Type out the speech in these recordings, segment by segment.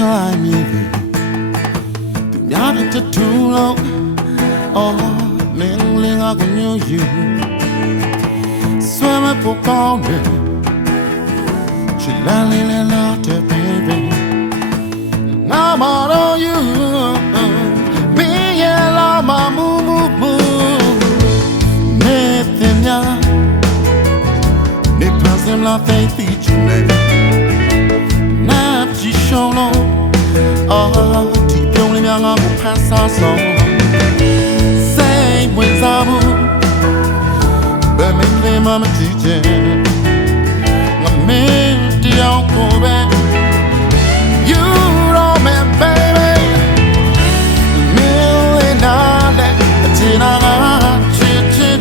来迷离，对面的土楼，哦，零零啊个牛油，虽然不高呢，却来来来来的 baby， I'm all on you， me也老嘛木木木，你怎样？你怕什么在地球内？那只小龙，啊，地表里面我不怕啥手，谁为啥不？白明天妈妈之间，我没掉过呗。You don't me baby， 没有哪来，只那个去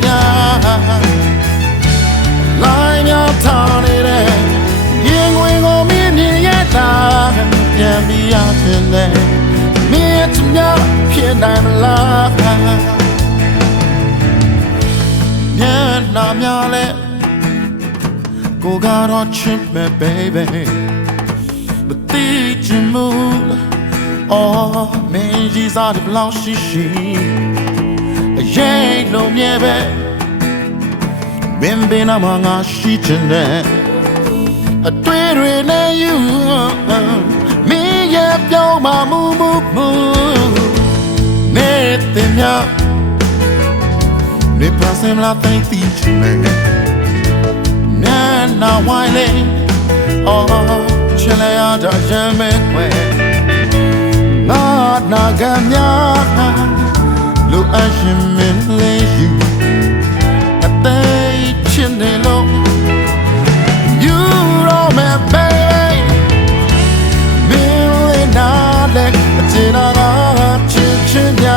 呀。来秒他你嘞，因为我明天也大，偏比亚偏嘞，明天秒偏来不啦？年那秒嘞，我搞到吃没 baby， 不地节目，哦，没几啥的老西西，也弄面呗。边边那么我是真的，对对的 you， 你也表嘛木木木，你怎样？你怕什么在地球内？你那歪嘞，哦，起来呀这人没会，那个呀，路安心没累 you don't me baby， 没哪来，只那个去呀，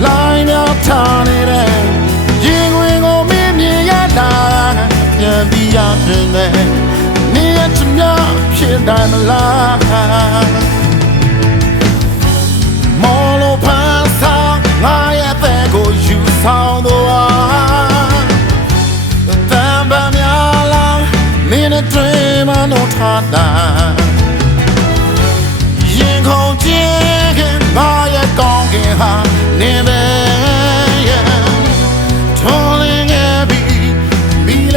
来秒他你嘞，因为我明明也大，偏比亚真嘞，你也怎么偏来不啦？马路旁上，我也在过有草多啊。追嘛弄他难，天空间我也讲给他，你们也从来也比嘞。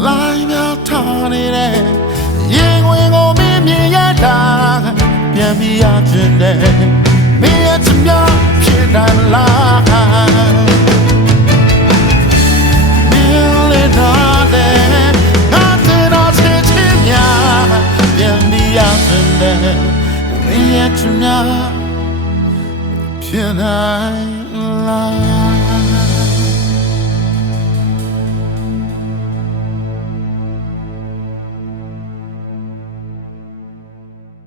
来秒他你嘞，因为我明明也大，偏比亚真嘞，你也怎么偏来不啦？明嘞那嘞，我知道吃呀，偏比亚真嘞，你也怎么偏来不啦？